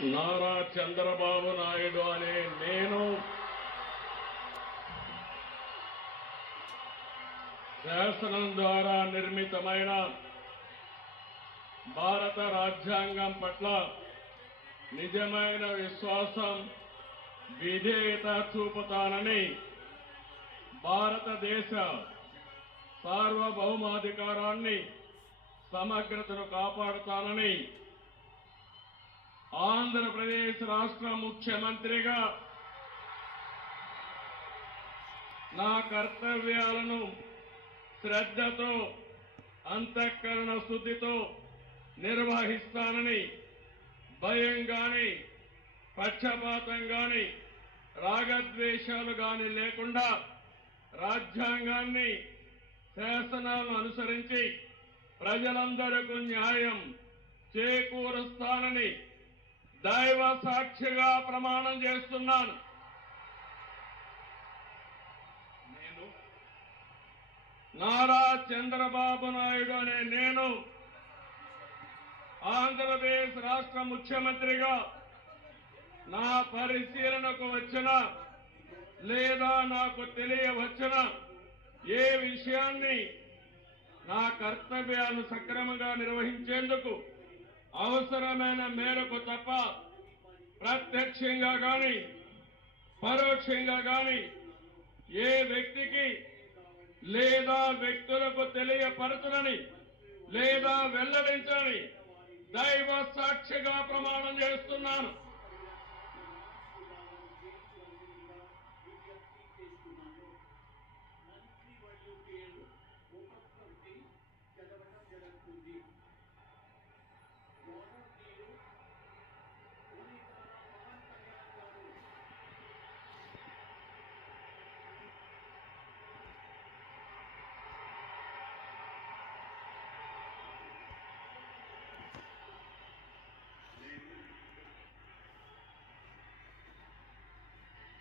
నారా చంద్రబాబు నాయుడు అనే నేను శాసనం ద్వారా నిర్మితమైన భారత రాజ్యాంగం పట్ల నిజమైన విశ్వాసం, విధేయత చూపుతానని, భారతదేశ సార్వభౌమాధికారాన్ని, సమగ్రతను కాపాడుతానని ఆంధ్రప్రదేశ్ రాష్ట్ర ముఖ్యమంత్రిగా నా కర్తవ్యాలను శ్రద్ధతో, అంతఃకరణ శుద్ధితో నిర్వహిస్తానని, భయం గాని, పక్షపాతం గాని, రాగద్వేషాలు గాని లేకుండా రాజ్యాంగాన్ని, శాసనాలను అనుసరించి ప్రజలందరికీ న్యాయం చేకూరుస్తానని దైవ సాక్షిగా ప్రమాణం చేస్తున్నాను. నేను నారా చంద్రబాబు నాయుడు అనే నేను ఆంధ్రప్రదేశ్ రాష్ట్ర ముఖ్యమంత్రిగా నా పరిశీలనకు వచ్చిన లేదా నాకు తెలియవచ్చిన ఏ విషయాన్ని నా కర్తవ్యాలను సక్రమంగా నిర్వహించేందుకు అవసరమైన మేరకు తప్ప ప్రత్యక్షంగా గాని పరోక్షంగా గాని ఏ వ్యక్తికి లేదా వ్యక్తులకు తెలియపరచనని లేదా వెల్లడించని దైవ సాక్షిగా ప్రమాణం చేస్తున్నాను.